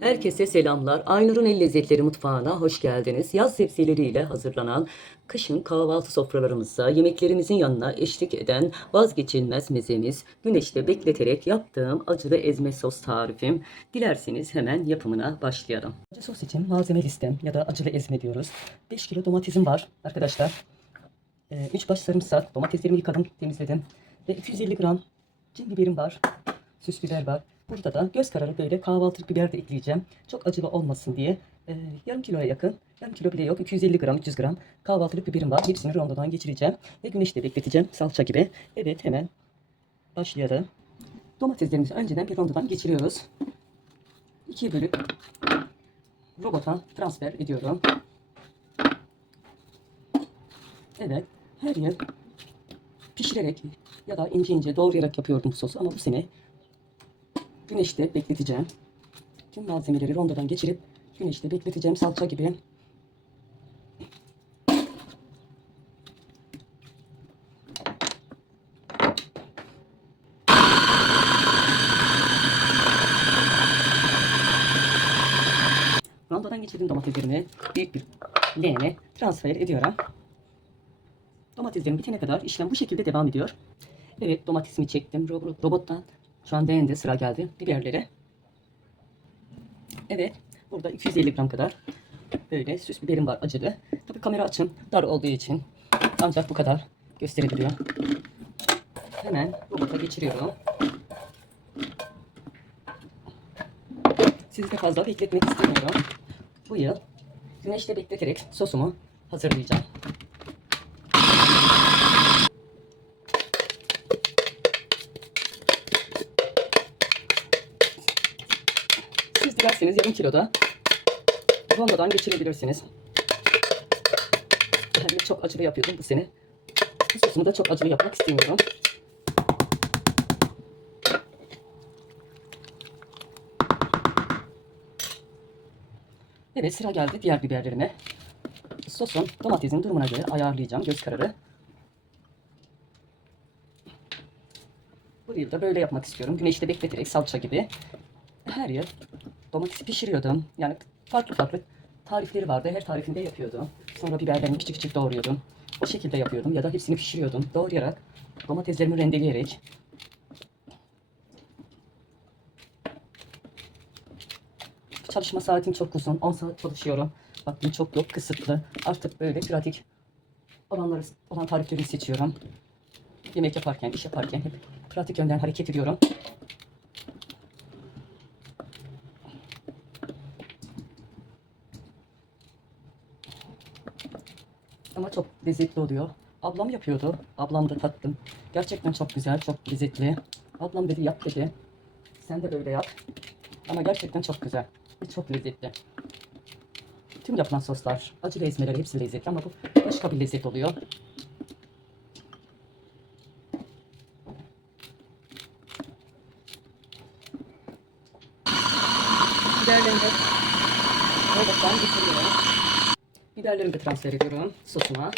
Herkese selamlar. Aynur'un El Lezzetleri Mutfağı'na hoş geldiniz. Yaz sebzeleriyle hazırlanan kışın kahvaltı sofralarımızda yemeklerimizin yanına eşlik eden vazgeçilmez mezemiz güneşte bekleterek yaptığım acılı ezme sos tarifim. Dilerseniz hemen yapımına başlayalım. Acı sos için malzeme listem ya da acılı ezme diyoruz. 5 kilo domatesim var arkadaşlar. 3 baş sarımsak, domateslerimi yıkadım, temizledim. Ve 250 gram cin biberim var. Süs biber var. Burada da göz kararı böyle kahvaltılık biber de ekleyeceğim. Çok acılı olmasın diye. Ee, yarım kiloya yakın, yarım kilo bile yok. 250 gram, 300 gram kahvaltılık biberim var. Hepsini rondodan geçireceğim. Ve güneşte bekleteceğim salça gibi. Evet hemen başlayalım. Domateslerimizi önceden bir rondodan geçiriyoruz. İkiye bölüp robota transfer ediyorum. Evet her yer pişirerek ya da ince ince doğrayarak yapıyordum sosu ama bu sene güneşte bekleteceğim. Tüm malzemeleri rondodan geçirip güneşte bekleteceğim salça gibi. Rondodan geçirdiğim domateslerimi büyük bir leğene transfer ediyorum. Domateslerim bitene kadar işlem bu şekilde devam ediyor. Evet domatesimi çektim ro- robottan. Şu an beğendi sıra geldi biberlere. Evet burada 250 gram kadar böyle süs biberim var acılı. Tabi kamera açım dar olduğu için ancak bu kadar gösterebiliyor. Hemen robota geçiriyorum. Sizi de fazla bekletmek istemiyorum. Bu yıl güneşte bekleterek sosumu hazırlayacağım. Dilerseniz yarım kiloda rondodan geçirebilirsiniz. Ben çok acılı yapıyordum bu sene. Bu sosumu da çok acılı yapmak istemiyorum. Evet sıra geldi diğer biberlerime. Sosun domatesin durumuna göre ayarlayacağım göz kararı. Burayı da böyle yapmak istiyorum. Güneşte bekleterek salça gibi. Her yer domatesi pişiriyordum. Yani farklı farklı tarifleri vardı. Her tarifinde yapıyordum. Sonra biberlerimi küçük küçük doğruyordum. O şekilde yapıyordum. Ya da hepsini pişiriyordum. Doğrayarak domateslerimi rendeleyerek. Çalışma saatim çok uzun. 10 saat çalışıyorum. Vaktim çok yok. Kısıtlı. Artık böyle pratik olanları, olan tarifleri seçiyorum. Yemek yaparken, iş yaparken hep pratik yönden hareket ediyorum. Ama çok lezzetli oluyor. Ablam yapıyordu. Ablam da tattım. Gerçekten çok güzel, çok lezzetli. Ablam dedi yap dedi. Sen de böyle yap. Ama gerçekten çok güzel. Ve çok lezzetli. Tüm yapılan soslar, acı ezmeleri hepsi lezzetli ama bu başka bir lezzet oluyor. Biberlerimi de robottan geçiriyorum. Biberlerimi de transfer ediyorum sosuma.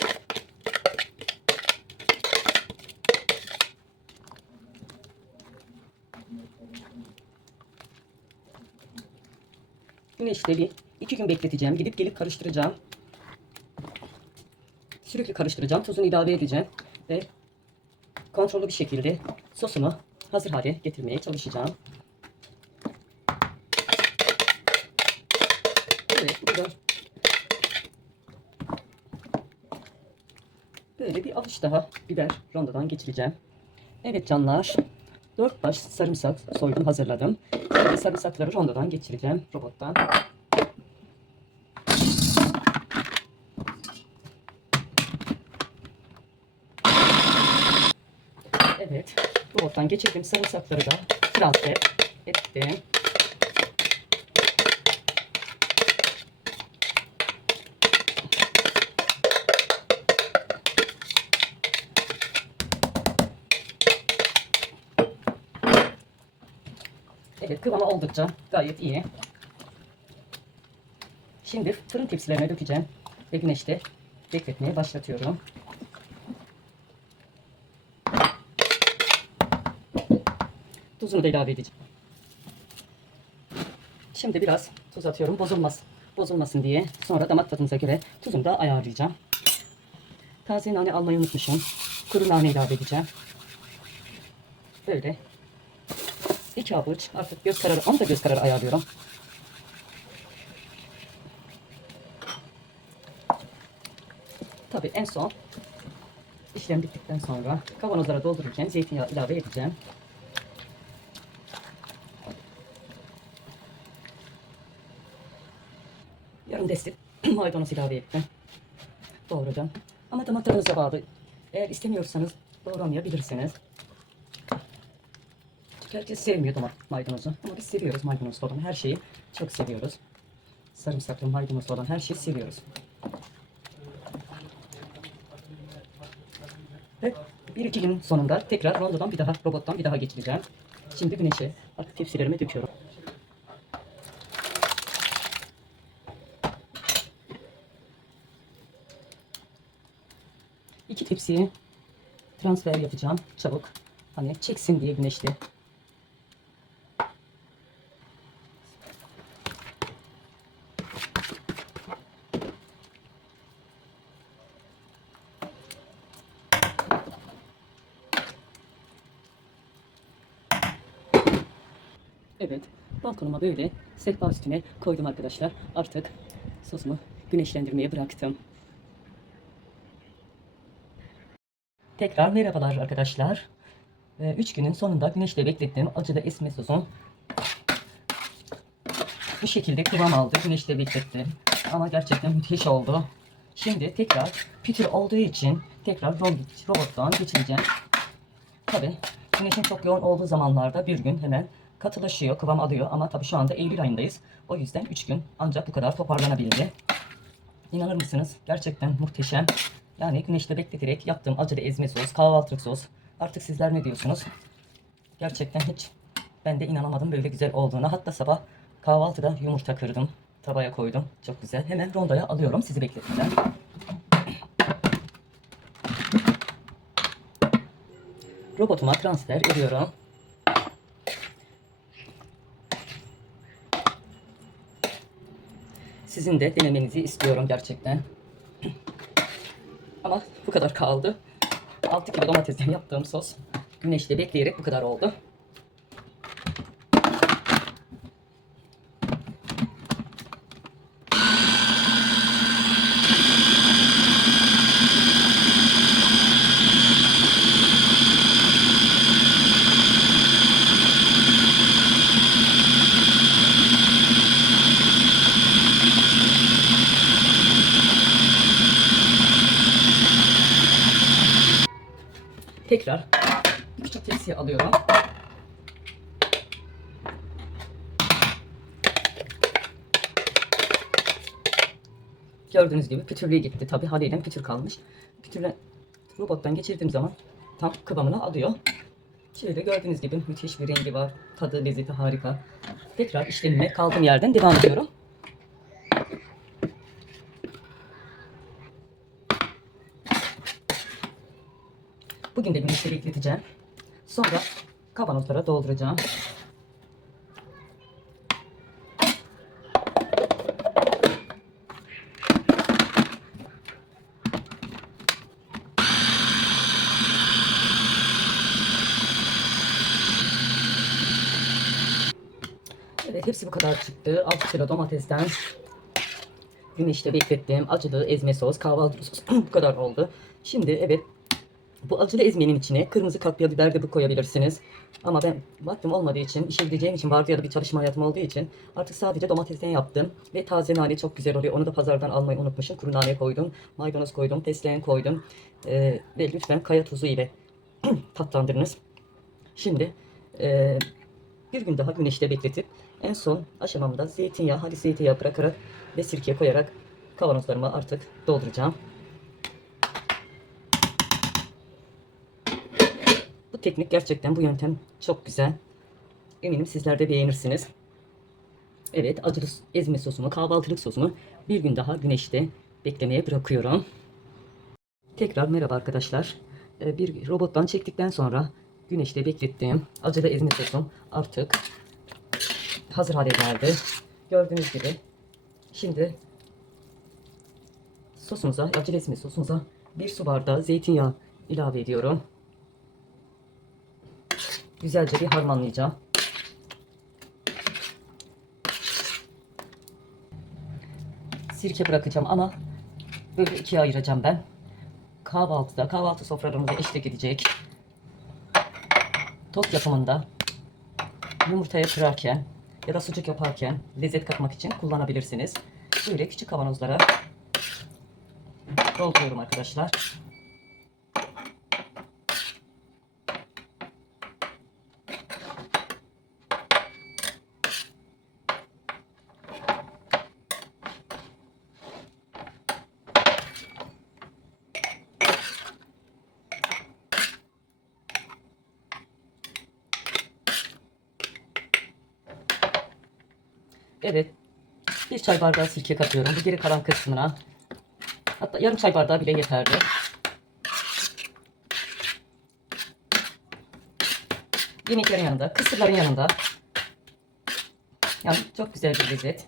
Güneşte bir iki gün bekleteceğim. Gidip gelip karıştıracağım. Sürekli karıştıracağım. Tuzunu ilave edeceğim. Ve kontrollü bir şekilde sosumu hazır hale getirmeye çalışacağım. Böyle bir avuç daha biber rondodan geçireceğim. Evet canlar. 4 baş sarımsak soydum hazırladım. Şimdi sarımsakları rondodan geçireceğim robottan. Evet. Robottan geçirdim. Sarımsakları da transfer ettim. Kıvamı oldukça gayet iyi. Şimdi fırın tepsilerine dökeceğim ve güneşte bekletmeye başlatıyorum. Tuzunu da ilave edeceğim. Şimdi biraz tuz atıyorum. Bozulmaz. Bozulmasın diye. Sonra damak tadınıza göre tuzumu da ayarlayacağım. Taze nane almayı unutmuşum. Kuru nane ilave edeceğim. Böyle. İki avuç. Artık göz kararı. Onu da göz kararı ayarlıyorum. Tabii en son işlem bittikten sonra kavanozlara doldururken zeytinyağı ilave edeceğim. Yarım destek maydanoz ilave ettim. Doğradım. Ama damak tadınıza bağlı. Eğer istemiyorsanız doğramayabilirsiniz. Herkes sevmiyor damak maydanozu. Ama biz seviyoruz maydanozlu olan her şeyi. Çok seviyoruz. Sarımsaklı maydanozlu olan her şeyi seviyoruz. Ve bir iki gün sonunda tekrar rondodan bir daha robottan bir daha geçireceğim. Şimdi güneşe artık tepsilerime döküyorum. İki tepsiye transfer yapacağım çabuk. Hani çeksin diye güneşte. Evet, balkonuma böyle sehpa üstüne koydum arkadaşlar. Artık sosumu güneşlendirmeye bıraktım. Tekrar merhabalar arkadaşlar. 3 günün sonunda güneşte beklettim. Acılı esme sosum bu şekilde kıvam aldı. Güneşte beklettim. Ama gerçekten müthiş oldu. Şimdi tekrar pütür olduğu için tekrar robot, robottan geçireceğim. Tabi güneşin çok yoğun olduğu zamanlarda bir gün hemen katılaşıyor, kıvam alıyor. Ama tabi şu anda Eylül ayındayız. O yüzden 3 gün ancak bu kadar toparlanabildi. İnanır mısınız? Gerçekten muhteşem. Yani güneşte bekleterek yaptığım acılı ezme sos, kahvaltılık sos. Artık sizler ne diyorsunuz? Gerçekten hiç ben de inanamadım böyle güzel olduğuna. Hatta sabah kahvaltıda yumurta kırdım. Tabaya koydum. Çok güzel. Hemen rondoya alıyorum sizi bekletmeden. Robotuma transfer ediyorum. Sizin de denemenizi istiyorum gerçekten. Ama bu kadar kaldı. 6 kilo domatesten yaptığım sos güneşte bekleyerek bu kadar oldu. Tekrar küçük tepsiye alıyorum. Gördüğünüz gibi pütürlüğe gitti. Tabi haliyle pütür kalmış. Pütürle robottan geçirdiğim zaman tam kıvamını alıyor. Şöyle gördüğünüz gibi müthiş bir rengi var. Tadı, lezzeti harika. Tekrar işlemime kaldığım yerden devam ediyorum. Bugün de güneşte bekleteceğim. Sonra kavanozlara dolduracağım. Evet hepsi bu kadar çıktı. 6 kilo domatesten güneşte beklettim. Acılı ezme sos, kahvaltı sos bu kadar oldu. Şimdi evet bu acılı ezmenin içine kırmızı kapya biber de koyabilirsiniz. Ama ben vaktim olmadığı için, işe gideceğim için, vardı ya da bir çalışma hayatım olduğu için artık sadece domatesten yaptım. Ve taze nane çok güzel oluyor. Onu da pazardan almayı unutmuşum. Kuru nane koydum, maydanoz koydum, fesleğen koydum. Ee, ve lütfen kaya tuzu ile tatlandırınız. Şimdi e, bir gün daha güneşte bekletip en son aşamamda zeytinyağı, hadi zeytinyağı bırakarak ve sirke koyarak kavanozlarıma artık dolduracağım. Bu teknik gerçekten bu yöntem çok güzel. Eminim sizler de beğenirsiniz. Evet acılı ezme sosumu, kahvaltılık sosumu bir gün daha güneşte beklemeye bırakıyorum. Tekrar merhaba arkadaşlar. Ee, Bir robottan çektikten sonra güneşte beklettiğim acılı ezme sosum artık hazır hale geldi. Gördüğünüz gibi. Şimdi sosumuza, acı resmi sosumuza bir su bardağı zeytinyağı ilave ediyorum. Güzelce bir harmanlayacağım. Sirke bırakacağım ama böyle ikiye ayıracağım ben. Kahvaltıda, kahvaltı sofralarında eşlik edecek. Tost yapımında yumurtaya kırarken ya da sucuk yaparken lezzet katmak için kullanabilirsiniz. Böyle küçük kavanozlara dolduruyorum arkadaşlar. Evet. Bir çay bardağı sirke katıyorum. Bu geri kalan kısmına. Hatta yarım çay bardağı bile yeterli. Yemeklerin yanında, kısırların yanında. Yani çok güzel bir lezzet.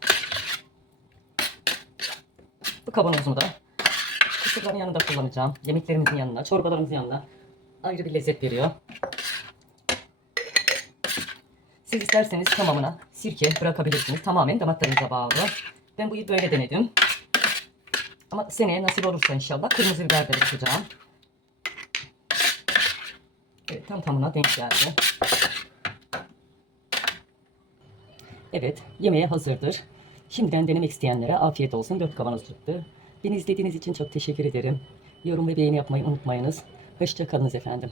Bu kavanozumu da kısırların yanında kullanacağım. Yemeklerimizin yanına, çorbalarımızın yanına ayrı bir lezzet veriyor. Siz isterseniz tamamına sirke bırakabilirsiniz. Tamamen damak tadınıza bağlı. Ben bu yıl böyle denedim. Ama seneye nasip olursa inşallah kırmızı biber de bırakacağım. Evet tam tamına denk geldi. Evet yemeğe hazırdır. Şimdiden denemek isteyenlere afiyet olsun. Dört kavanoz çıktı. Beni izlediğiniz için çok teşekkür ederim. Yorum ve beğeni yapmayı unutmayınız. Hoşça kalınız efendim.